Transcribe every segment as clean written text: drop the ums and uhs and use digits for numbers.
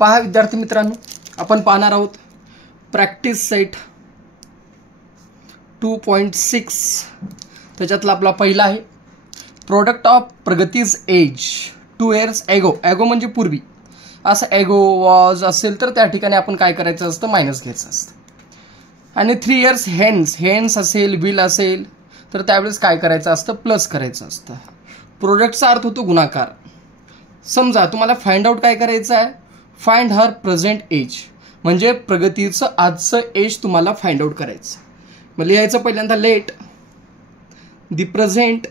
पहा विद्यार्थी मित्रांनो, आपण पाहणार आहोत प्रॅक्टिस सेट 2.6. त्याच्यातला आपला पहिला आहे प्रोडक्ट ऑफ प्रगतीज एज 2 years एगो. एगो म्हणजे पूर्वी. असं एगो वॉज असेल तर त्या ठिकाणी आपण काय करायचं असतं, मायनस घ्यायचं असतं. आणि 3 years हेन्स, हेन्स असेल, विल असेल तर त्यावेळेस काय करायचं असतं, प्लस करायचं असतं. प्रोडक्टचा अर्थ होतो गुणाकार. समजा तुम्हाला फाइंड आउट काय करायचं आहे, फाइंड हर प्रेझेंट एज, म्हणजे प्रगतीचं आजचं एज तुम्हाला फाइंड आउट करायचं. मग लिहायचं पहिल्यांदा let the present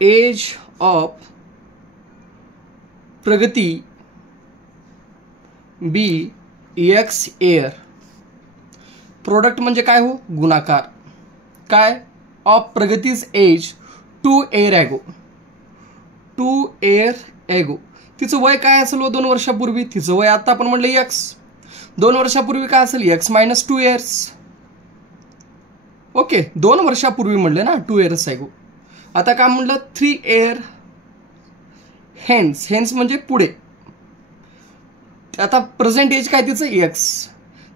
age of Pragati be x air. Product म्हणजे काय हो, गुणाकार. काय ऑफ प्रगतीज एज 2 year एगो. 2 year एगो. तिचं वय काय असेल व 2 वर्षापूर्वी, तिचं वय आता आपण म्हणलं एक्स. 2 वर्षापूर्वी काय असेल, एक्स मायनस 2 years. ओके, 2 वर्षापूर्वी म्हणलं ना 2 years एगो. आता काय म्हणलं, 3 year हेन्स. हेन्स म्हणजे पुढे. आता प्रेझेंट एज काय तिचं एक्स,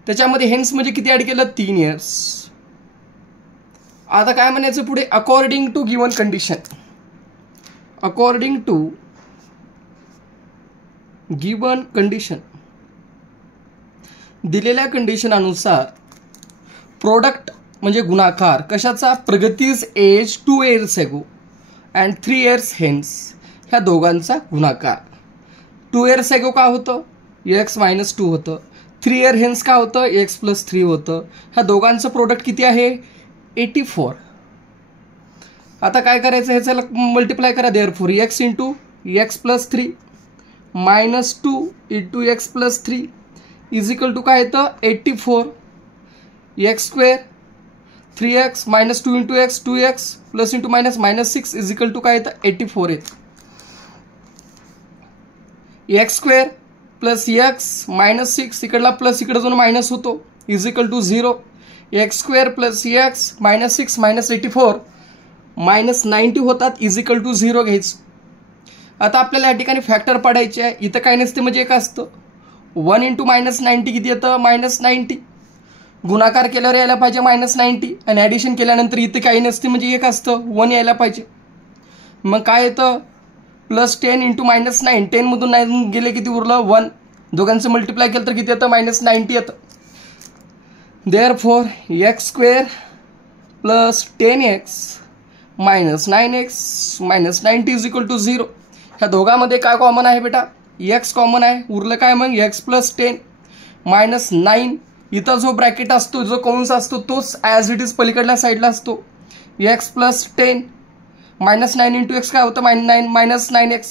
त्याच्यामध्ये हेन्स म्हणजे किती ऍड केलं, 3 years. आता काय म्हणायचं पुढे, according to given condition. According to given condition, दिलेल्या कंडिशन अनुसार प्रोडक्ट म्हणजे गुणाकार कशाचा, प्रगतीज age 2 years ago and 3 years hence, ह्या दोघांचा गुणाकार. 2 years एगो काय होतं, एक्स मायनस 2 होतं. 3 year हेन्स काय होतं, एक्स प्लस 3 होतं. ह्या दोघांचं प्रोडक्ट किती आहे, 84. आता काय करायचं, ह्याच्याला मल्टिप्लाय करा. Therefore x into x plus 3 minus 2 into x plus 3 is equal to काय येतं, 84. X square 3x minus 2 into x 2x plus into minus minus 6 is equal to काय येतं, 84 येतं. X square plus x minus 6 इकडला plus इकडे जाऊन minus होतो is equal to 0. X square plus x minus 6 minus 84 minus 90 होतात is equal to 0 घ्यायचं. आता आपल्याला या ठिकाणी फॅक्टर पाडायचे आहे. इथं काय नसते म्हणजे एक असतं, 1 इंटू मायनस 90 किती येतं, मायनस 90. गुणाकार केल्यावर यायला पाहिजे मायनस 90 आणि ॲडिशन केल्यानंतर इथं काही नसते म्हणजे एक असतं, 1 यायला पाहिजे. मग काय येतं, प्लस 10 इंटू मायनस 9. 10 मधून 9 गेले किती उरलं, 1. दोघांचं मल्टिप्लाय केलं तर किती येतं, मायनस 90 येतं. Therefore x square plus 10x minus 9x minus 90 is equal to 0. ह्या दोघांमध्ये काय कॉमन आहे बेटा, एक्स कॉमन आहे. उरलं काय मग, एक्स प्लस 10 मायनस 9. इथं जो ब्रॅकेट असतो, जो कंस असतो तोच ॲज इट इज पलीकडल्या साईडला असतो. X plus 10 minus 9 into x काय होतं, minus 9x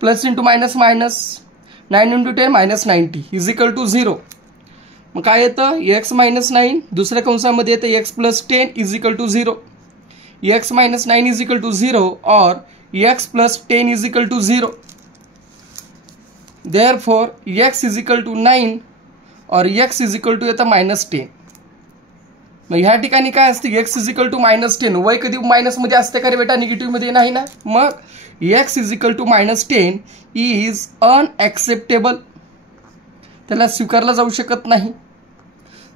plus into minus minus 9 into 10 minus 90 is equal to 0. मग काय येतं, एक्स मायनस 9 दुसऱ्या कंसामध्ये येतं x plus 10 is equal to 0. X minus 9 is equal to 0 और x plus 10 is equal to 0. Therefore x is equal to 9 और x is equal to येतं minus 10. मग ह्या ठिकाणी काय असते, x is equal to minus 10. वय कधी मायनसमध्ये असते का रे बेटा, निगेटिव्हमध्ये नाही ना. मग x is equal to minus 10 is unacceptable, त्याला स्वीकारला जाऊ शकत नाही.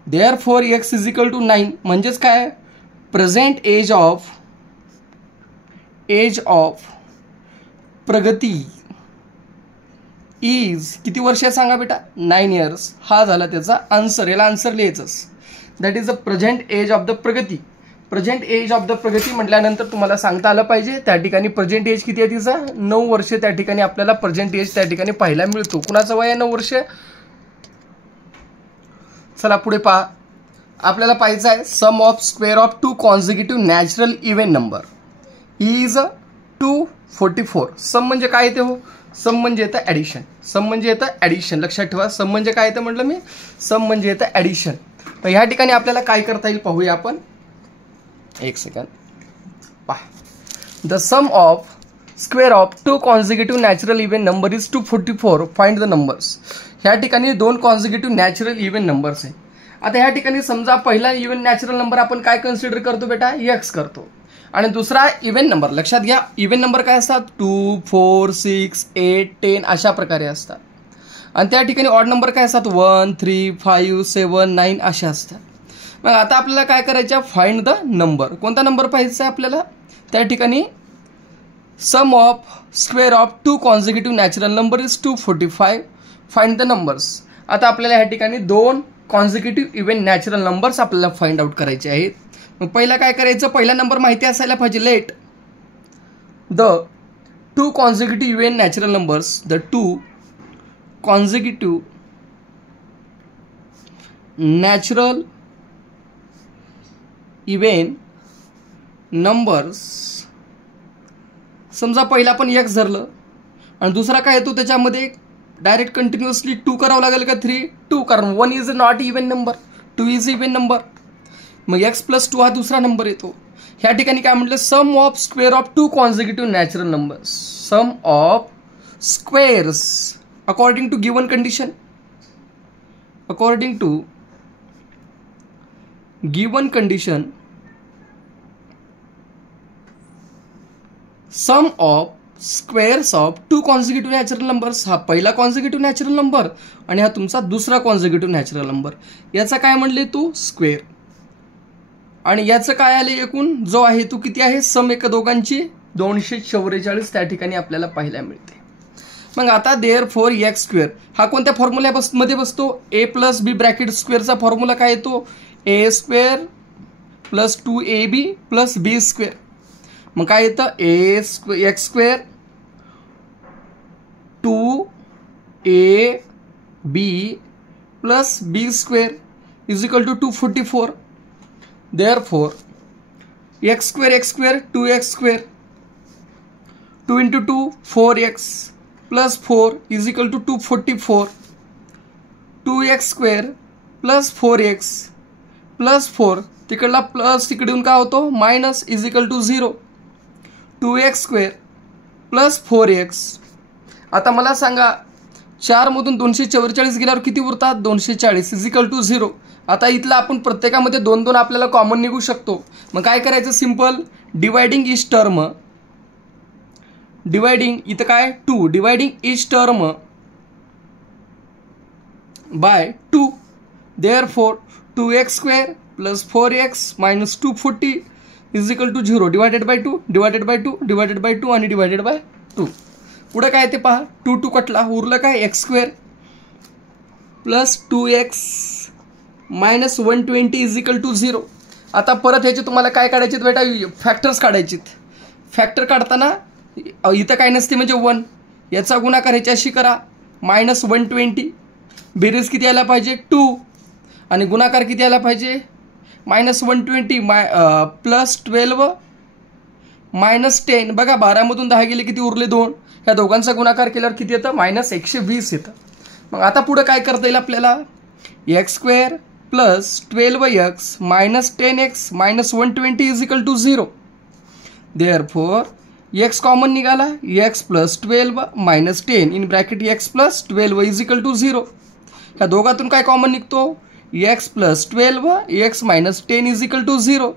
Therefore x is equal to 9 म्हणजेच काय, present age of Pragati is किती वर्ष आहे सांगा बेटा, 9 years. हा झाला त्याचा आन्सर. याला आन्सर लिहायचंच. That is the present age of the Pragati. Present age of the Pragati म्हटल्यानंतर तुम्हाला सांगता आलं पाहिजे त्या ठिकाणी प्रेझेंट एज किती आहे तिचा, 9 वर्ष. त्या ठिकाणी आपल्याला प्रेझेंट एज त्या ठिकाणी पाहायला मिळतो. कुणाचं वय आहे 9 वर्ष. चला पुढे पहा. आपल्याला पाहायचं आहे sum of square of 2 consecutive natural even number is 244. Sum म्हणजे काय येते हो, सम म्हणजे येतं ॲडिशन. सम म्हणजे येतं ॲडिशन. लक्षात ठेवा, सम म्हणजे काय येतं म्हटलं मी, सम म्हणजे येतं ॲडिशन. तर ह्या ठिकाणी आपल्याला काय करता येईल पाहूया आपण. एक सेकंड पहा. The sum of square of 2 consecutive natural even number is 244. Find the numbers. ह्या ठिकाणी 2 consecutive नॅचरल इव्हन नंबर्स आहे. आता ह्या ठिकाणी समजा पहिला इव्हन नॅचरल नंबर आपण काय कन्सिडर करतो बेटा, एक्स करतो. आणि दुसरा इव्हन नंबर. लक्षात घ्या, इव्हन नंबर काय असतात 2, 4, 6, 8, 10 अशा प्रकारे असतात. आणि त्या ठिकाणी ऑड नंबर काय असतात 1, 3, 5, 7, 9 अशा असतात. मग आता आपल्याला काय करायचं, फाइंड द नंबर. कोणता नंबर पाहिजे आपल्याला, त्या ठिकाणी sum of square of 2 consecutive natural number is 245. Find the numbers. आता आपल्याला या ठिकाणी 2 कॉन्झिक्युटिव्ह इव्हन नॅचरल नंबर्स आपल्याला फाइंड आउट करायचे आहेत. मग पहिला काय करायचं, पहिला नंबर माहिती असायला पाहिजे. Let the 2 consecutive even natural numbers, the 2 consecutive natural even numbers. समजा पहिला आपण x धरलं आणि दुसरा काय येतो त्याच्यामध्ये डायरेक्ट कंटिन्युअसली 2 करावं लागेल का 3, 2, कारण 1 is not even number, 2 is even number. मग x + 2 हा दुसरा नंबर येतो. ह्या ठिकाणी काय म्हटलं, sum of square of 2 consecutive natural numbers, sum of squares according to given condition, according to given condition, sum of squares of 2 consecutive natural numbers. हा पहिला कॉन्झिक्युटिव्ह नॅचरल नंबर आणि हा तुमचा दुसरा कॉन्झिक्युटिव्ह नॅचरल नंबर. याचा काय म्हणले तू, square. आणि याचं काय आले एकूण जो आहे तो किती आहे, सम एका दोघांची 244 त्या ठिकाणी आपल्याला पाहायला मिळते. मग आता देअरफॉर एक्स स्क्वेअर हा कोणत्या फॉर्म्युल्यामध्ये बसतो, a + b ब्रॅकेट स्क्वेअरचा फॉर्म्युला काय येतो, a² + 2ab + b². मग काय येतं, x² 2ab + b² = 244. Therefore x² 2x², 2 × 2 4x + 4 = 244. 2x² + 4x + 4 तिकडला plus तिकडून काय होतो मायनस = 0. 2x² + 4x. आता मला सांगा 4 मधून 244 गेल्यावर किती उरतात, 240 = 0. आता इथला आपण प्रत्येकामध्ये 2 2 आपल्याला कॉमन निघू शकतो. मग काय करायचं, simple dividing each term, dividing इथं काय 2, dividing each term bye 2. Therefore 2x² + 4x - 240 = 0. Divided by 2, divided by 2, divided by 2 आणि डिवायडेड बाय 2. पुढे काय ते पहा, 2 2 कटला, उरलं काय x² + 2x - 120 = 0. आता परत ह्याचे तुम्हाला काय काढायचे बेटा, फॅक्टर्स काढायचेत. फॅक्टर काढताना इथं काय नसते म्हणजे 1, याचा गुणाकार ह्याच्याशी करा -120. बेरीज किती यायला पाहिजे 2 आणि गुणाकार किती यायला पाहिजे -120 +12 -10. बघा 12 मधून 10 गेले किती उरले 2. ह्या दोघांचा गुणाकार केल्यावर किती येतं -120 येतं. मग आता पुढे काय करता येईल आपल्याला, x² + 12x - 10x - 120 = 0. Therefore x common निघाला, x + 12 - 10 इन ब्रॅकेट x + 12 = 0. ह्या दोघातून काय कॉमन निघतो, x + 12 x - 10 = 0.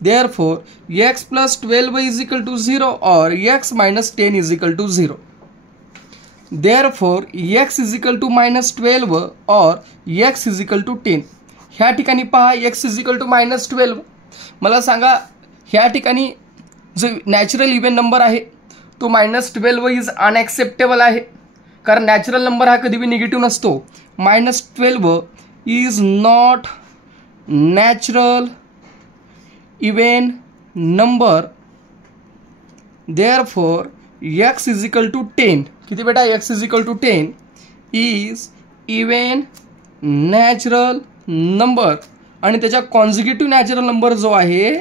Therefore x + 12 = 0 or x - 10 = 0. Therefore x = -12 or x = 10. ह्या ठिकाणी पहा x = -12. मला सांगा ह्या ठिकाणी जो नॅचरल इव्हन नंबर आहे तो -12 इज अनॲक्सेप्टेबल आहे, कारण नॅचरल नंबर हा कधी भी निगेटिव्ह नसतो. -12 is not natural even number. Therefore x = 10. किती बेटा, x = 10 is even natural number. आणि त्याच्या कॉन्झिक्युटिव्ह नॅचरल नंबर जो आहे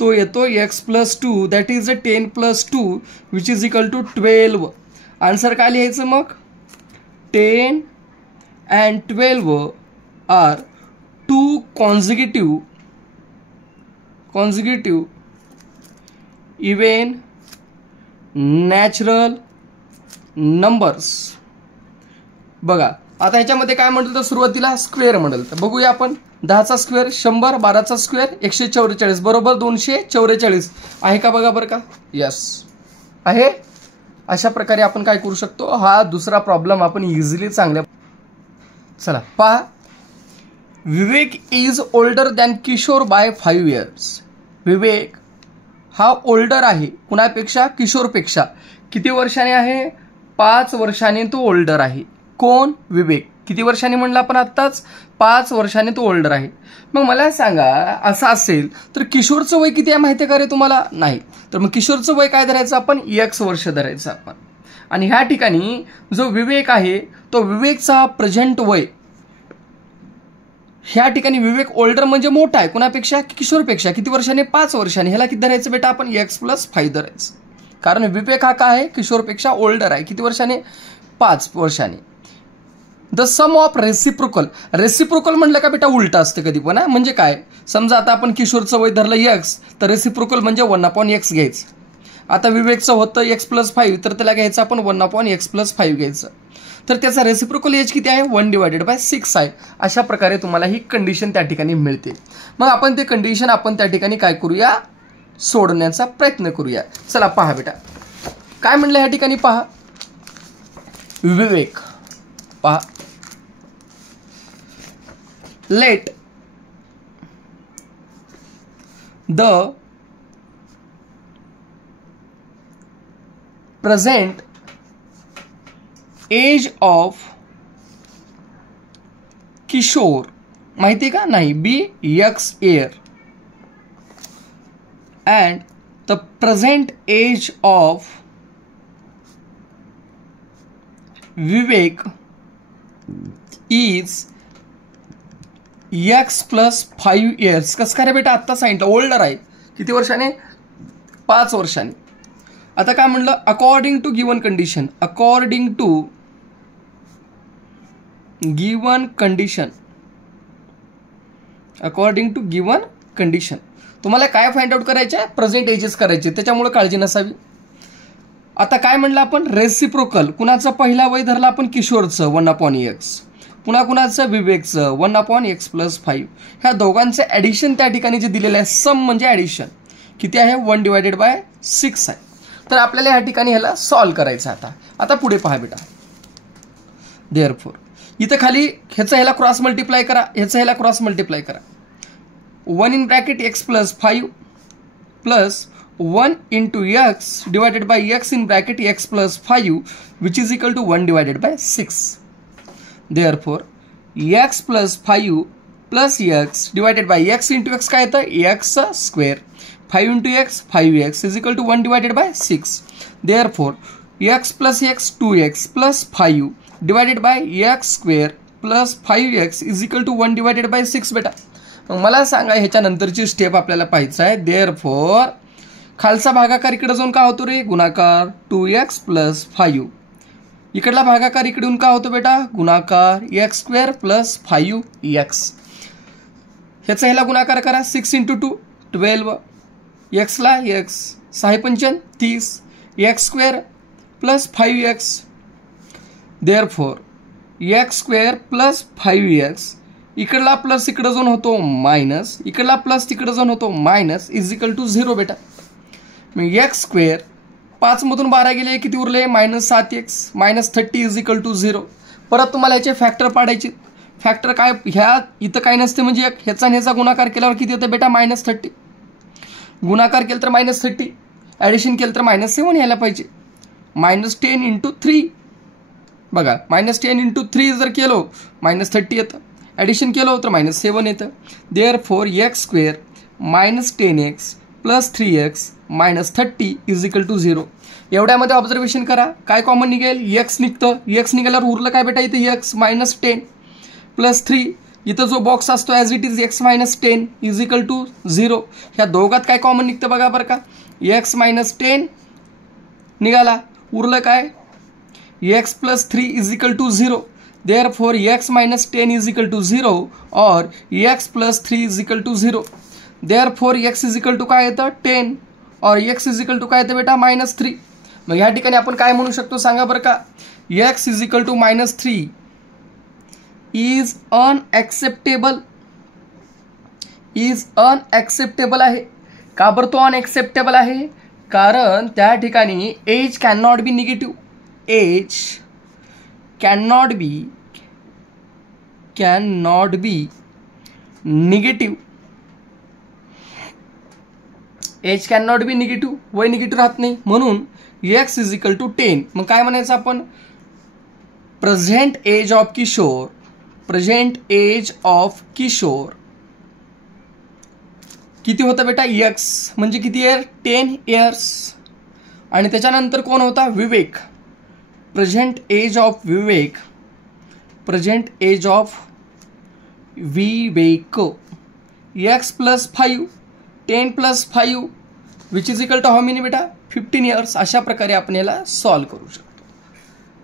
तो येतो x + 2, that is 10 + 2 which is = 12. Answer काय लिहायचं मग, 10 and 12 are 2 consecutive even natural numbers. बघा आता ह्याच्यामध्ये काय म्हटलं तर सुरुवातीला स्क्वेअर म्हटलं तर बघूया आपण. 10चा स्क्वेअर 100, 12चा स्क्वेअर 144 बरोबर 244 आहे का बघा बरं का. यस आहे. अशा प्रकारे आपण काय करू शकतो, हा दुसरा प्रॉब्लेम आपण इझिली चांगल्या. चला पहा. Vivek is older than Kishore by 5 years. Vivek हा ओल्डर आहे कुणापेक्षा, किशोरपेक्षा. किती वर्षाने आहे, 5 वर्षाने तो ओल्डर आहे. कोण, विवेक. किती वर्षांनी म्हणलं आपण आत्ताच, 5 वर्षांनी तो ओल्डर आहे. मग मला सांगा असं असेल तर किशोरचं वय किती आहे माहिती आहे का रे तुम्हाला, नाही. तर मग किशोरचं वय काय धरायचं आपण, x वर्ष धरायचं आपण. आणि ह्या ठिकाणी जो विवेक आहे तो विवेकचा प्रेझेंट वय, ह्या ठिकाणी विवेक ओल्डर म्हणजे मोठा आहे कुणापेक्षा, किशोरपेक्षा. किती वर्षाने, 5 वर्षांनी. ह्याला किती धरायचं बेटा आपण, x+5 धरायचं. कारण विवेक हा काय आहे, किशोरपेक्षा ओल्डर आहे. किती वर्षाने, 5 वर्षाने. The sum of reciprocal. Reciprocal म्हणलं का बेटा उलट असतं कधी पण. म्हणजे काय, समजा आता आपण किशोरचं वय धरलं x, तर रेसिप्रोकल म्हणजे 1/x घ्यायचं. आता विवेकचं होतं x+5, तर त्याला घ्यायचं आपण 1/x+5 घ्यायचं. तर त्याचा रेसिप्रोकल एज किती आहे, 1/6 आहे. अशा प्रकारे तुम्हाला ही कंडिशन त्या ठिकाणी मिळते. मग आपण ते कंडिशन आपण त्या ठिकाणी काय करूया, सोडण्याचा प्रयत्न करूया. चला पहा बेटा काय म्हणलं ह्या ठिकाणी. पहा विवेक, पहा let the present age of Kishor, माहिती का नाही, x year and the present age of Vivek is x+5 years. कसं काय रे बेटा, आत्ता सांगितलं ओल्डर आहे. किती वर्षाने, 5 वर्षांनी. आता काय म्हणलं, according to given condition. According to given condition. According to given condition तुम्हाला काय फाइंड आउट करायचे, प्रेझेंट एजेस करायचे. त्याच्यामुळे काळजी नसावी. आता काय म्हणलं आपण, रेसिप्रोकल. कुणाचं पहिला वय धरलं आपण, किशोरचं 1/x. पुन्हा कुणाचं, विवेकचं 1/x+5. ह्या दोघांचं ॲडिशन त्या ठिकाणी जे दिलेलं आहे, सम म्हणजे ॲडिशन किती आहे, 1/6 आहे. तर आपल्याला ह्या ठिकाणी ह्याला सॉल्व करायचं. आता पुढे पहा बेटा. देअरफॉर इथं खाली ह्याचं ह्याला क्रॉस मल्टिप्लाय करा, ह्याचं ह्याला क्रॉस मल्टिप्लाय करा. 1x+5 plus 1x divided by x+5 which is equal to 1/6. Therefore x+5 plus x divided by x काय येतं, x². 5 × x 5x is equal to 1/6. Therefore x+x 2x plus 5 divided by x² plus 5x is equal to 1/6 बेटा. मग मला सांगा ह्याच्यानंतरची step आपल्याला पाहायचं आहे. Therefore खालचा भागाकार इकडे जाऊन का होतो रे, गुणाकार 2x+5. इकडला भागाकार इकडून का होतो बेटा, गुणाकार x² प्लस 5x. ह्याचा ह्याला गुणाकार करा, 6 × 2 12. एक्सला x 6×5 30, x² plus 5x. Therefore x² plus 5x इकडला प्लस इकडं जाऊन होतो मायनस, इकडला प्लस तिकडं जाऊन होतो मायनस इज इक्वल टू 0 बेटा. मग x² 5 मधून 12 गेले किती उरले, -7x -30 इज इक्वल टू 0. परत तुम्हाला याचे फॅक्टर पाडायचे. फॅक्टर काय, ह्या इथं काय नसते म्हणजे ह्याचा आणि ह्याचा गुणाकार केल्यावर किती होतं बेटा, -30. गुणाकार केलं तर -30, ॲडिशन केलं तर -7 यायला पाहिजे. -10 × 3 बघा, -10 × 3 जर केलो -30 येतं, ॲडिशन केलं तर -7 येतं. Therefore x² -10x plus 3x -30 is equal to 0. एवढ्यामध्ये ऑब्झर्वेशन करा, काय कॉमन निघेल, x निघतं. x निघाल्यावर उरलं काय बेटा, इथे x -10 प्लस 3. इथं जो बॉक्स असतो as it is x -10 is equal to 0. ह्या दोघात काय कॉमन निघतं बघा बरं का, x -10 निघाला, उरलं काय x plus 3 is equal to 0. Therefore x -10 is equal to 0 और x plus 3 is equal to 0. Therefore x is equal to काय येतं 10 और x इज इक्वल टू काय येतं बेटा -3. मग ह्या ठिकाणी आपण काय म्हणू शकतो सांगा बरं का, x is equal to -3 is unacceptable आहे. का बरं तो अनएक्सेप्टेबल आहे? कारण त्या ठिकाणी age can not be negative. Age can not be negative. Age can not be negative, वय निगेटिव्ह राहत नाही. म्हणून एक्स इज इक्वल टू 10. मग काय म्हणायचं आपण? प्रेझेंट एज ऑफ किशोर किती होतं बेटा? एक्स म्हणजे किती इयर? 10 इयर्स. आणि त्याच्यानंतर कोण होता? Vivek. Present age of Vivek x plus 5, 10 plus 5 which is equal to how many बेटा? 15 इयर्स. अशा प्रकारे आपण याला सॉल्व्ह करू शकतो.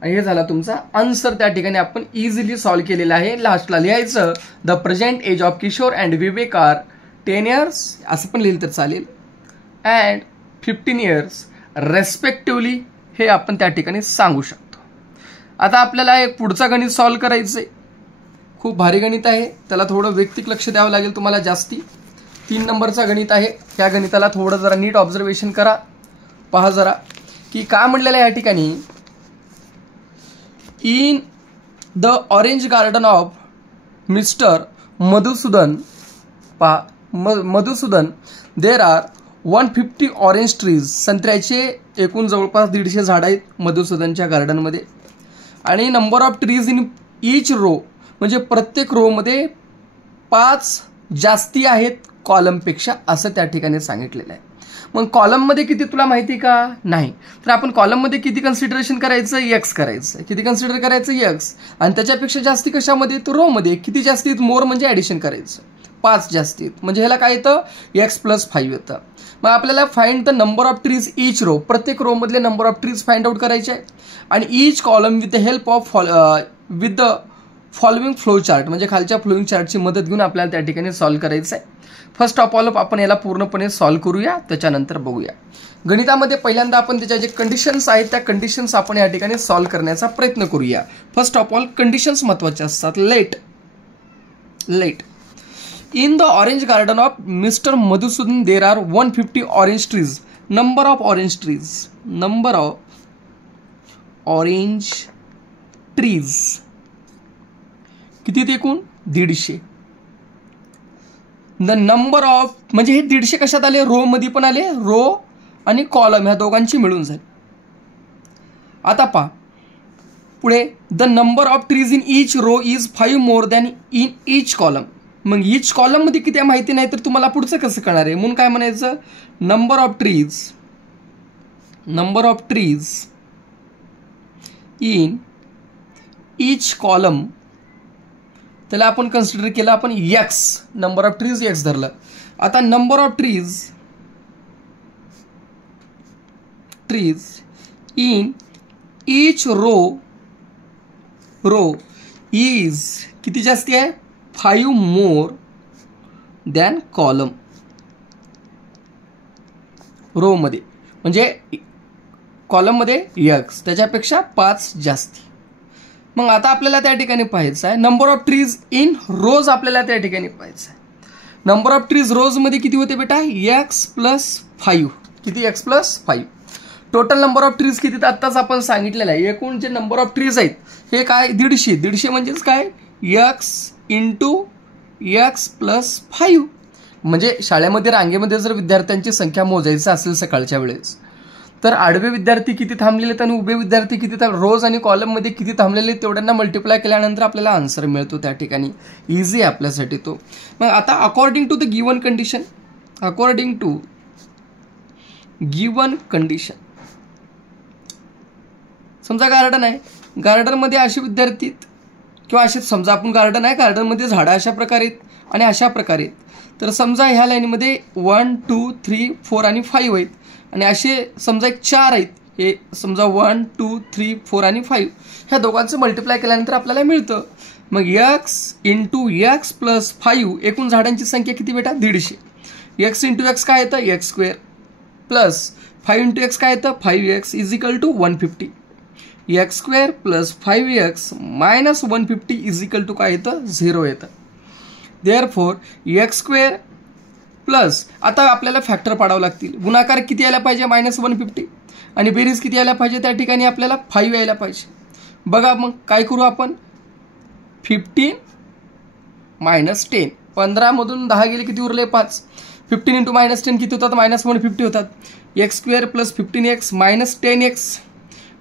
आणि हे झाला तुमचा आन्सर. त्या ठिकाणी आपण इझिली सॉल्व्ह केलेला आहे. लास्टला लिहायचं the present age of Kishor and Vivek are 10 years असं पण लिहिलं तर चालेल अँड 15 इयर्स रेस्पेक्टिव्हली, हे आपण त्या ठिकाणी सांगू शकतो. आता आपल्याला एक पुढचा गणित सॉल्व्ह करायचं आहे. खूप भारी गणित आहे, त्याला थोडं वैयक्तिक लक्ष द्यावं लागेल तुम्हाला जास्ती. 3 नंबरचा गणित आहे. त्या गणिताला थोडं जरा नीट ऑब्झर्वेशन करा. पहा जरा की काय म्हणलेलं आहे या ठिकाणी. In the orange garden of mister Madhusudan, पहा Madhusudan, there are 150 orange trees. संत्र्याचे एकूण जवळपास 150 झाडं आहेत मधुसूदनच्या गार्डनमध्ये. आणि number of trees in each row, म्हणजे प्रत्येक रोमध्ये 5 जास्ती आहेत कॉलमपेक्षा, असं त्या ठिकाणी सांगितलेलं आहे. मग कॉलममध्ये किती तुला माहिती का? नाही. तर आपण कॉलममध्ये किती कन्सिडरेशन करायचं? एक्स करायचं. किती कन्सिडर करायचं? एक्स. आणि त्याच्यापेक्षा जास्ती कशामध्ये? तर रोमध्ये. किती जास्ती? मोर म्हणजे ॲडिशन करायचं. 5 जास्ती आहेत म्हणजे ह्याला काय येतं? एक्स प्लस 5 येतं. मग आपल्याला find the number of trees each row, प्रत्येक रो मधले number of trees find out करायचे आहे. आणि each column with the help of with the following flow chart, म्हणजे खालच्या फ्लोइंग चार्टची मदत घेऊन आपल्याला त्या ठिकाणी सॉल्व्ह करायचं आहे. फर्स्ट ऑफ ऑल आपण याला पूर्णपणे सॉल्व्ह करूया, त्याच्यानंतर बघूया. गणितामध्ये पहिल्यांदा आपण त्याच्या जे कंडिशन्स आहेत त्या कंडिशन्स आपण या ठिकाणी सॉल्व्ह करण्याचा प्रयत्न करूया. फर्स्ट ऑफ ऑल कंडिशन्स महत्त्वाचे असतात. Let in the orange garden of mister Madhusudan there are 150 orange trees. Number of orange trees किती? एकूण 150. द नंबर ऑफ, म्हणजे हे 150 कशात आले? रो मध्ये पण आले. रो आणि कॉलम ह्या दोघांची मिळून झाली. आता पहा पुढे. The number of trees in each row is 5 more than in each column. मग ईच कॉलम मध्ये किती माहिती नाही तर तुम्हाला पुढचं कसं कळणार आहे? म्हणून काय म्हणायचं? Number of trees in each column, त्याला आपण कन्सिडर केलं आपण x. Number of trees x धरलं. आता number of trees in each row is किती जास्ती आहे? 5 मोर दॅन कॉलम. रो मध्ये म्हणजे कॉलममध्ये एक्स, त्याच्यापेक्षा 5 जास्ती. मग आता आपल्याला त्या ठिकाणी पाहायचं आहे नंबर ऑफ ट्रीज इन रोज. आपल्याला त्या ठिकाणी पाहायचं आहे नंबर ऑफ ट्रीज रोज मध्ये किती होते बेटा? X plus 5. किती? X plus 5. Total number of trees किती? आत्ताच आपण सांगितलेलं आहे. एकूण जे नंबर ऑफ ट्रीज आहेत हे काय? 150 म्हणजेच काय? X into x plus 5. म्हणजे शाळेमध्ये रांगेमध्ये जर विद्यार्थ्यांची संख्या मोजायची असेल सकाळच्या वेळेस तर आडवे विद्यार्थी किती थांबलेले आहेत आणि उभे विद्यार्थी किती रोज आणि कॉलममध्ये किती थांबलेले तेवढ्यांना मल्टिप्लाय केल्यानंतर आपल्याला आन्सर मिळतो. त्या ठिकाणी इझी आहे आपल्यासाठी तो. मग आता according to the given condition, समजा गार्डन आहे. गार्डनमध्ये असे विद्यार्थी किंवा असे समजा आपण गार्डन आहे, गार्डनमध्ये झाडं अशा प्रकारे आहेत आणि अशा प्रकारे आहेत. तर समजा ह्या लाईनमध्ये 1, 2, 3, 4 आणि 5 आहेत आणि असे समजा एक 4 आहेत. हे समजा 1, 2, 3, 4 आणि 5 ह्या दोघांचं मल्टिप्लाय केल्यानंतर आपल्याला मिळतं. मग एक्स इंटू एक्स प्लस 5 एकूण झाडांची संख्या किती बेटा? 150. एक्स इंटू एक्स काय येतं? X square plus 5 into x काय येतं? 5x is equal to 150. X square plus 5x minus 150 is equal to काय येतं 0 येतं. देअरफॉर एक्स स्क्वेअर प्लस आता आपल्याला फॅक्टर पाडावं लागतील. गुणाकार किती यायला पाहिजे -150 आणि बेरीज किती यायला पाहिजे त्या ठिकाणी आपल्याला 5 यायला पाहिजे. बघा मग काय करू आपण 15 मायनस 10 15 मधून 10 गेले किती उरले 5. 15 इंटू -10 किती होतात -150 होतात. X square plus 15x minus 10x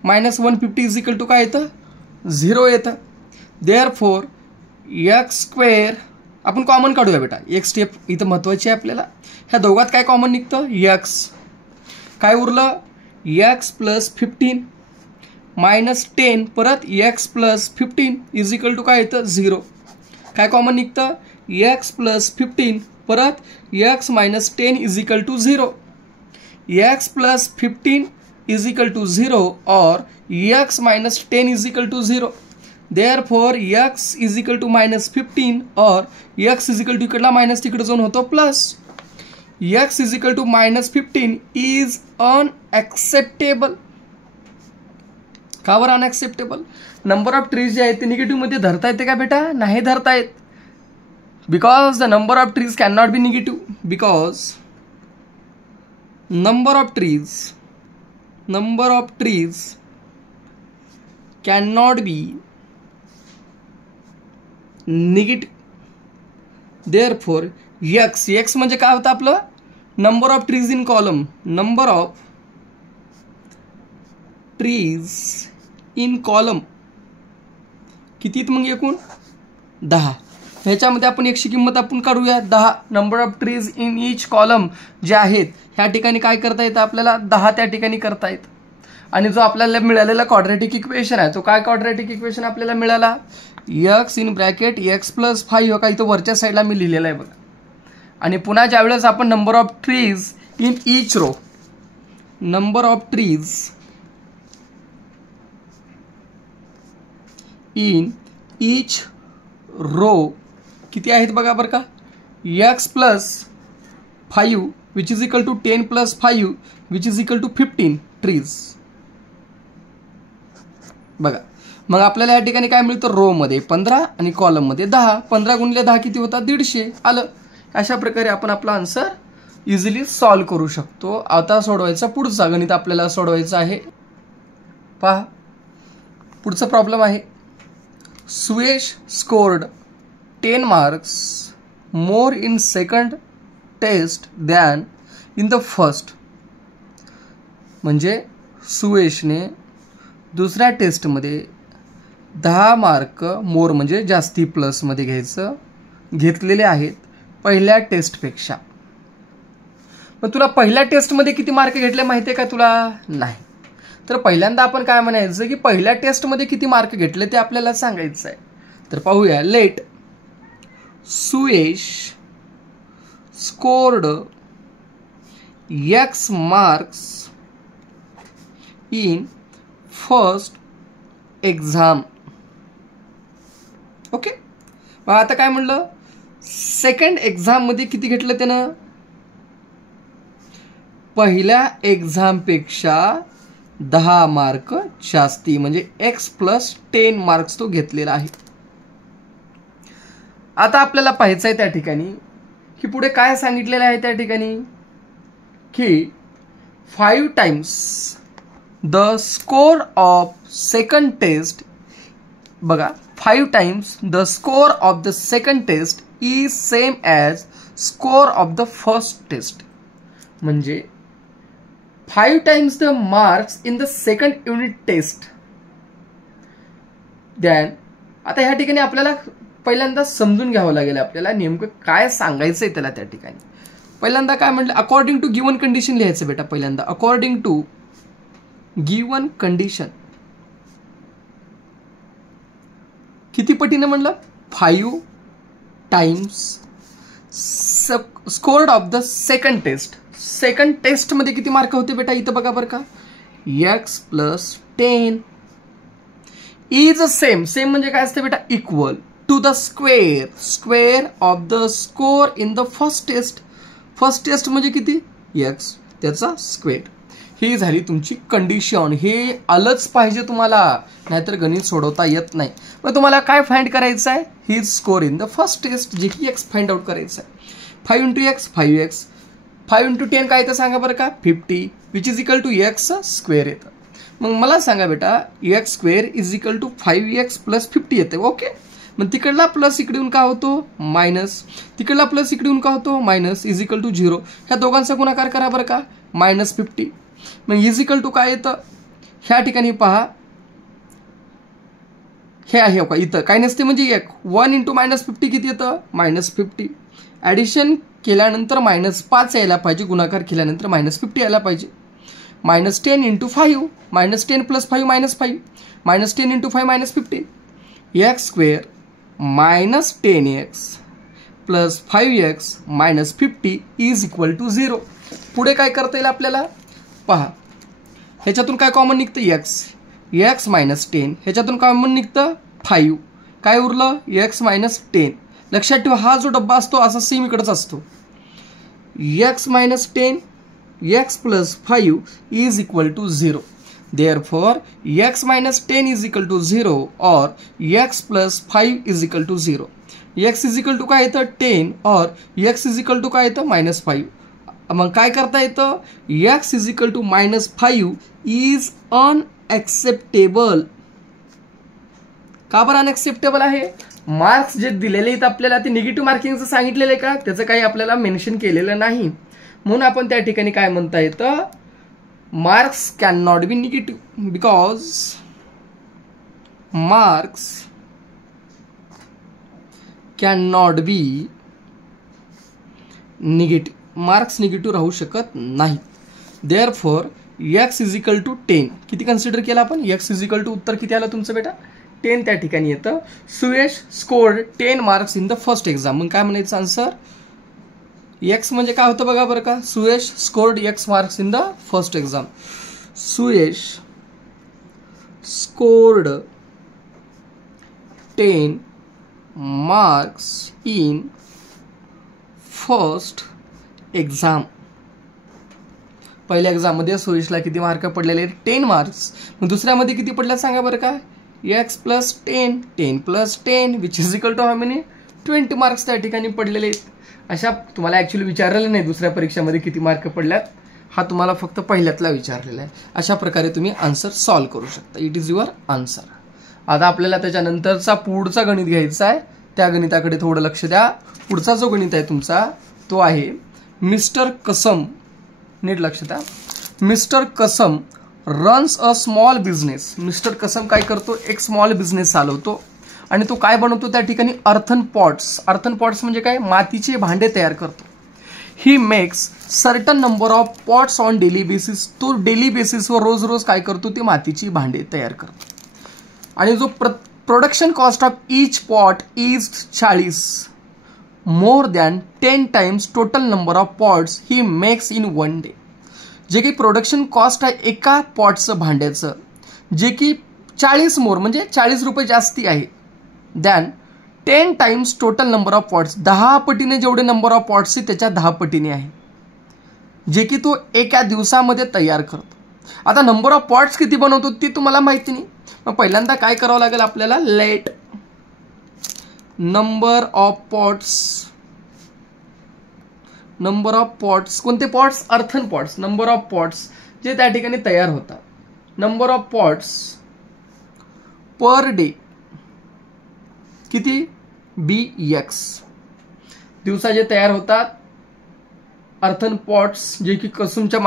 minus 150 is equal to काय येतं 0 येतं. देअरफॉर एक्स स्क्वेअर आपण कॉमन काढूया बेटा. एक स्टेप इथं महत्त्वाची आहे आपल्याला. ह्या दोघात काय कॉमन निघतं एक्स. काय उरलं एक्स प्लस 15 मायनस 10 परत x plus 15 is equal to काय येतं 0. काय कॉमन निघतं एक्स प्लस 15 परत x minus 10 is equal to 0. X plus 15 is equal to 0 और x minus 10 is equal to 0. Therefore x is equal to -15 और x is equal to इकडला minus तिकडे जाऊन होतो plus. X is equal to -15 is unacceptable. का बरं unacceptable. Number of trees जे आहेत ते निगेटिव्ह मध्ये धरता येते का बेटा नाही धरता येत. Because the number of trees can not be negative. Because number of trees cannot be negative. Therefore x म्हणजे काय होतं आपलं number of trees in column. number of trees in column किती मग एकूण 10. ह्याच्यामध्ये आपण एकची किंमत आपण काढूया 10. Number of trees in each column जे आहेत ह्या ठिकाणी काय करता येतं आपल्याला 10 त्या ठिकाणी करता येतं. आणि जो आपल्याला मिळालेला क्वाड्रॅटिक इक्वेशन आहे तो काय क्वाड्रॅटिक इक्वेशन आपल्याला मिळाला x in bracket x plus 5 हो का इथं वरच्या साईडला मी लिहिलेलं आहे बघा. आणि पुन्हा ज्यावेळेस आपण number of trees in each row number of trees in each row किती आहेत बघा बरं का x plus 5 which is equal to 10 plus 5 which is equal to 15 trees. बघा मग आपल्याला या ठिकाणी काय मिळतं रो मध्ये 15 आणि कॉलम मध्ये 10. 15 गुणिले 10 किती होतात 150 आलं. अशा प्रकारे आपण आपला आन्सर इझिली सॉल्व्ह करू शकतो. आता सोडवायचा पुढचा गणित आपल्याला सोडवायचं आहे. पहा पुढचा प्रॉब्लेम आहे. Suyash scored 10 marks more in second test than in the first. म्हणजे सुयशने दुसऱ्या टेस्टमध्ये 10 मार्क मोर म्हणजे जास्ती प्लसमध्ये घेतलेले आहेत पहिल्या टेस्टपेक्षा. मग तुला पहिल्या टेस्टमध्ये किती मार्क घेतले माहिती आहे का तुला नाही. तर पहिल्यांदा आपण काय म्हणायचं की पहिल्या टेस्टमध्ये किती मार्क घेतले ते आपल्याला सांगायचं आहे. तर पाहूया. Let Suyash scored x marks in first exam. Okay. मग आता काय म्हणलं सेकंड एक्झाम मध्ये किती घेतलं त्यानं पहिल्या एक्झाम पेक्षा 10 मार्क जास्ती म्हणजे x प्लस 10 मार्क्स तो घेतलेला आहे. आता आपल्याला पाहायचं आहे त्या ठिकाणी की पुढे काय सांगितलेलं आहे त्या ठिकाणी की 5 times the score of second test. बघा 5 times the score of the second test is same as score of the first test. म्हणजे 5 times the marks in the second unit test. Then आता ह्या ठिकाणी आपल्याला पहिल्यांदा समजून घ्यावं लागेल आपल्याला नेमकं काय सांगायचंय त्याला. त्या ठिकाणी पहिल्यांदा काय म्हटलं अकॉर्डिंग टू गिवन कंडिशन लिहायचं बेटा. पहिल्यांदा अकॉर्डिंग टू गिवन कंडिशन किती पटीने म्हणलं 5 times scored of the second test. Second test मध्ये किती मार्क होते बेटा इथं बघा बरं का x plus 10 is same. Same म्हणजे काय असते बेटा equal to the square of the score in the first test. First test म्हणजे किती एक्स त्याचा स्क्वेअर. ही झाली तुमची कंडिशन. हे आलंच पाहिजे तुम्हाला, नाहीतर गणित सोडवता येत नाही. मग तुम्हाला काय फाइंड करायचं आहे? His score in the first test, जे की एक्स फाइंड आउट करायचं आहे. 5 × x 5x, 5 × 10 काय येतं सांगा बरं का? 50, which is equal to x square येतं. मग मला सांगा बेटा, x square is equal to 5x + 50 येते. ओके, मग तिकडला प्लस इकडे येऊन काय होतो? मायनस. तिकडला प्लस इकडे येऊन काय होतो? मायनस. Is equal to 0. ह्या दोघांचा गुणाकार करा बरं का, -50. मग इज इक्वल टू काय येतं? ह्या ठिकाणी पहा, हे आहे का इथं काय नसते म्हणजे 1 × -50 किती येतं? -50. ॲडिशन केल्यानंतर -5 यायला पाहिजे, गुणाकार केल्यानंतर -50 यायला पाहिजे. -10 × 5, -10 + 5 -5, -10 × 5 -15. x square -10x + 5x - 50 is equal to 0. पुढे काय करता येईल आपल्याला? पहा, ह्याच्यातून काय कॉमन निघतं? x -10. ह्याच्यातून कॉमन निघतं 5. काय उरलं? x - 10. लक्षात ठेवा, हा जो डब्बा असतो असा सेम इकडंच असतो. x - 10 x + 5 is equal to 0. Therefore, x - 10 is equal to 0 or x + 5 is equal to 0. x is equal to काय येतं? 10 or x is equal to काय येतं? -5. मग काय करता येतं? x is equal to -5 is unacceptable. का बरं अनएक्सेप्टेबल आहे? मार्क्स जे दिलेले आहेत आपल्याला ते निगेटिव्ह मार्किंगचं सांगितलेलं आहे का? त्याचं काही आपल्याला मेन्शन केलेलं नाही, म्हणून आपण त्या ठिकाणी काय म्हणता येतं? Marks cannot be negative because marks cannot be negative. Marks negative राहू शकत नाही. Therefore, x is equal to 10. किती कन्सिडर केलं आपण? x is equal to उत्तर किती आलं तुमचं बेटा? 10 त्या ठिकाणी येतं. Suyash scored 10 marks in the first exam. मग काय म्हणायचं आन्सर? एक्स म्हणजे काय होतं बघा बरं का? Suyash scored x marks in the first exam. Suyash scored 10 marks in first exam. पहिल्या एक्झाममध्ये सुयशला किती मार्क पडलेले? 10 मार्क्स. मग दुसऱ्यामध्ये किती पडल्या सांगा बरं का? x + 10, 10 + 10 which is equal to how many? 20 marks त्या ठिकाणी पडलेले आहेत. अशा तुम्हाला ॲक्च्युली विचारलेलं नाही दुसऱ्या परीक्षेमध्ये किती मार्क पडल्यात, हा तुम्हाला फक्त पहिल्यातला विचारलेला आहे. अशा प्रकारे तुम्ही आन्सर सॉल्व्ह करू शकता. It is your answer. आता आपल्याला त्याच्यानंतरचा पुढचा गणित घ्यायचा आहे. त्या गणिताकडे थोडं लक्ष द्या. पुढचा जो गणित आहे तुमचा तो आहे मिस्टर कसम. नीट लक्ष द्या. Mister Kasam runs a small business. Mister Kasam काय करतो? एक स्मॉल बिझनेस चालवतो आणि तो काय बनवतो त्या ठिकाणी? Earthen pots. अर्थन पॉट्स म्हणजे काय? मातीचे भांडे तयार करतो. He makes certain number of pots on daily basis. तो डेली बेसिसवर रोज रोज काय करतो? ते मातीची भांडे तयार करतो. आणि जो production cost of each pot is 40, more than 10 times total number of pots he makes in 1 day. जे काही प्रोडक्शन कॉस्ट आहे एका पॉटचं भांड्याचं, जे की 40 मोर म्हणजे 40 रुपये जास्ती आहे, than 10 times total number of pots. 10 पटीने जेवढे नंबर ऑफ पॉट्स आहे त्याच्या 10 पटीने आहे, जे की तो एका दिवसामध्ये तयार करतो. आता नंबर ऑफ पॉट्स किती बनवतो ते तुम्हाला माहिती नाही. मग पहिल्यांदा काय करावं लागेल आपल्याला? Let number of pots. कोणते pots? Earthen pots. Number of pots जे त्या ठिकाणी तयार होतात. Number of pots per day किती? BX. दिवसा जे तयार होतात अर्थन पॉट्स जे की कसमच्या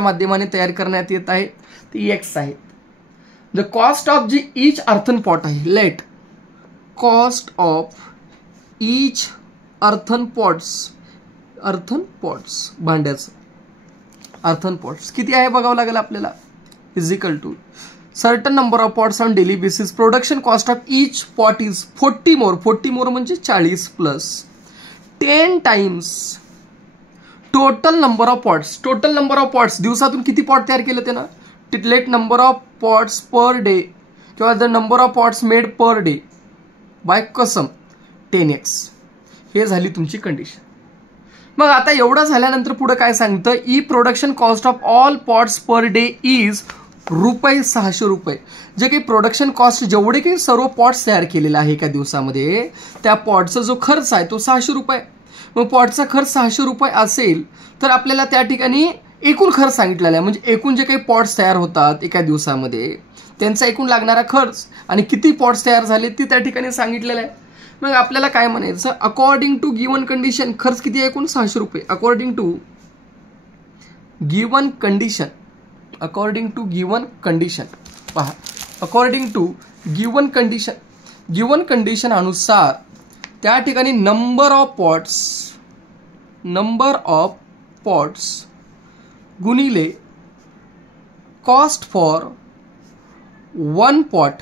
माध्यमाने तयार करण्यात येत आहेत ते X आहेत. द कॉस्ट ऑफ जी ईच अर्थन पॉट आहे. Let cost of each earthen pots भांड्याचं अर्थन पॉट्स किती आहे बघावं लागेल आपल्याला. Is equal to certain number of pots on daily basis. Production cost of each pot is 40 more. 40 more म्हणजे 40 plus 10 times total number of pots. Total number of pots दिवसातून किती pot तयार केले ते ना. Let number of pots per day किंवा the number of pots made per day by कसम 10x. हे झाली तुमची कंडिशन. मग आता एवढं झाल्यानंतर पुढे काय सांगतं, E production cost of all pots per day is ₹600. जे काही प्रोडक्शन कॉस्ट, जेवढे काही सर्व पॉट्स तयार केलेला आहे एका दिवसामध्ये, त्या पॉटचा जो खर्च आहे तो ₹600. मग पॉटचा खर्च ₹600 असेल तर आपल्याला त्या ठिकाणी एकूण खर्च सांगितलेला आहे, म्हणजे एकूण जे काही पॉट्स तयार होतात एका दिवसामध्ये त्यांचा एकूण लागणारा खर्च आणि किती पॉट्स तयार झाले ते त्या ठिकाणी सांगितलेलं आहे. मग आपल्याला काय म्हणायचं, अकॉर्डिंग टू गिवन कंडिशन खर्च किती आहे, एकूण ₹600. According to given condition, according to given condition, पहा, according to given condition, given condition अनुसार त्या ठिकाणी नंबर ऑफ पॉट्स गुणिले कॉस्ट फॉर 1 पॉट,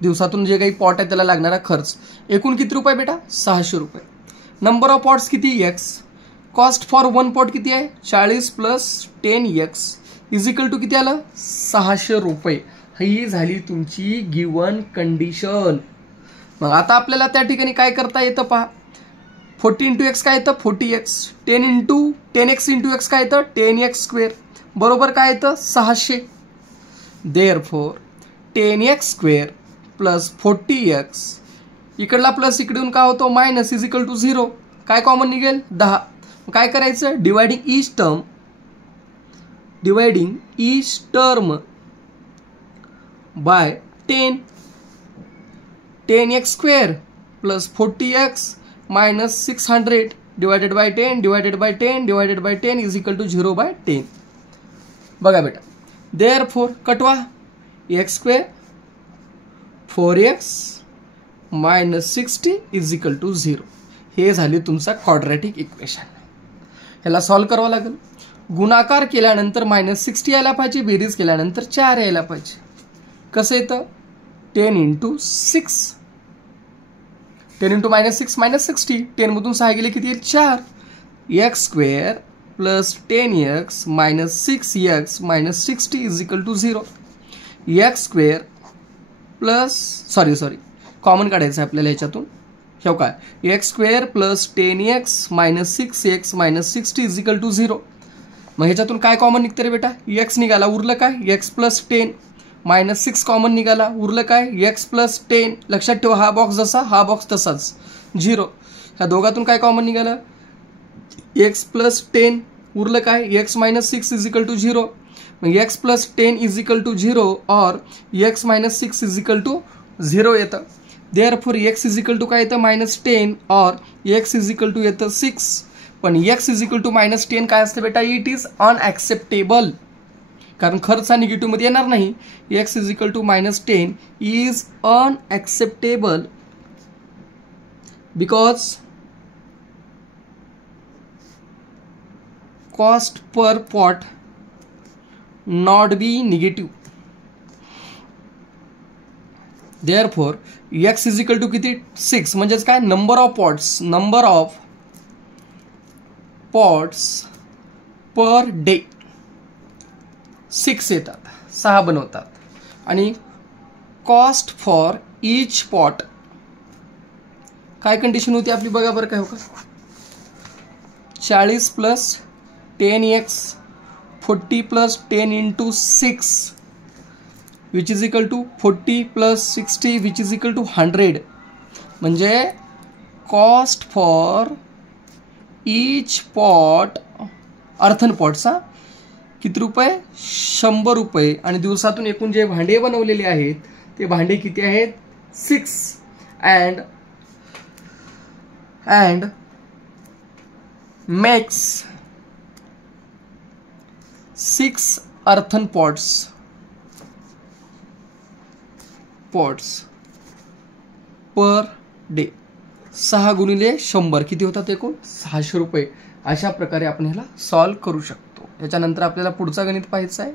दिवसातून जे काही पॉट आहे त्याला लागणारा खर्च, एकूण किती रुपये बेटा, ₹600. नंबर ऑफ पॉट्स किती, x, कॉस्ट फॉर 1 पॉट किती आहे, 40 + 10x इज इक्वल टू किती आलं, ₹600. ही झाली तुमची गिवन कंडिशन. मग आता आपल्याला त्या ठिकाणी काय करता येतं, पहा, 40 × x काय येतं, 40x, 10x × x काय येतं, 10x², बरोबर काय येतं, 600. देअरफॉर 10x² + 40x, इकडला प्लस इकडून काय होतो मायनस, इज इक्वल टू 0. काय कॉमन निघेल, 10. काय करायचं, dividing each term by 10. 10x² + 40x - 600 divided by 10 divided by 10 divided by 10 is equal to 0/10. बघा बेटा, देअरफॉर कटवा, x² 4x - 60 is equal to 0. हे झाले तुमचा क्वाड्रॅटिक इक्वेशन. ह्याला सॉल्व्ह करावं लागेल. गुणाकार केल्यानंतर -60 यायला पाहिजे, बेरीज केल्यानंतर 4 यायला पाहिजे. कसं येतं, 10 × 6, 10 × -6 - 60, 10 मधून 6 गेले किती येईल, 4. x² + 10x - 6x - 60 is equal to 0. x² plus sorry common काढायचं आहे आपल्याला ह्याच्यातून. हे काय, x² + 10x - 6x - 60 is equal to 0. मग ह्याच्यातून काय कॉमन निघतं रे बेटा, x निघाला, उरलं काय, x + 10 - 6 कॉमन निघाला, उरलं काय, x + 10. लक्षात ठेवा, हा बॉक्स जसा हा बॉक्स तसाच, 0. ह्या दोघातून काय कॉमन निघालं, x + 10, उरलं काय, x - 6 इज इक्वल टू 0. मग x + 10 इज इक्वल टू 0 और x - 6 इज इक्वल टू 0 येतं. Therefore x is equal to काय येतं, -10 और x इज इक्वल टू येतं 6. पण x इज इक्वल टू -10 काय असतं बेटा, इट इज अनॲक्सेप्टेबल, कारण खर्च हा निगेटिव्ह मध्ये येणार नाही. x is equal to -10 is unacceptable because cost per pot not be negative. Therefore x is equal to किती, 6, म्हणजेच काय, number of pots per day 6 येतात, 6 बनवतात. आणि कॉस्ट फॉर ईच पॉट, काय कंडिशन होती आपली बघा बरं, काय हो का, 40 + 10x 40 + 10 × 6 which is equal to 40 + 60 which is equal to 100. म्हणजे cost for each pot, earthen pots, किती रुपये, ₹100. आणि दिवसातून एकूण जे भांडे बनवलेले आहेत ते भांडे किती आहेत, 6. And makes 6 earthen pots per day. 6 × 100 किती होतात, एकूण ₹600. अशा प्रकारे आपण ह्याला सॉल्व्ह करू शकतो. याच्यानंतर आपल्याला पुढचा गणित पाहायचा आहे.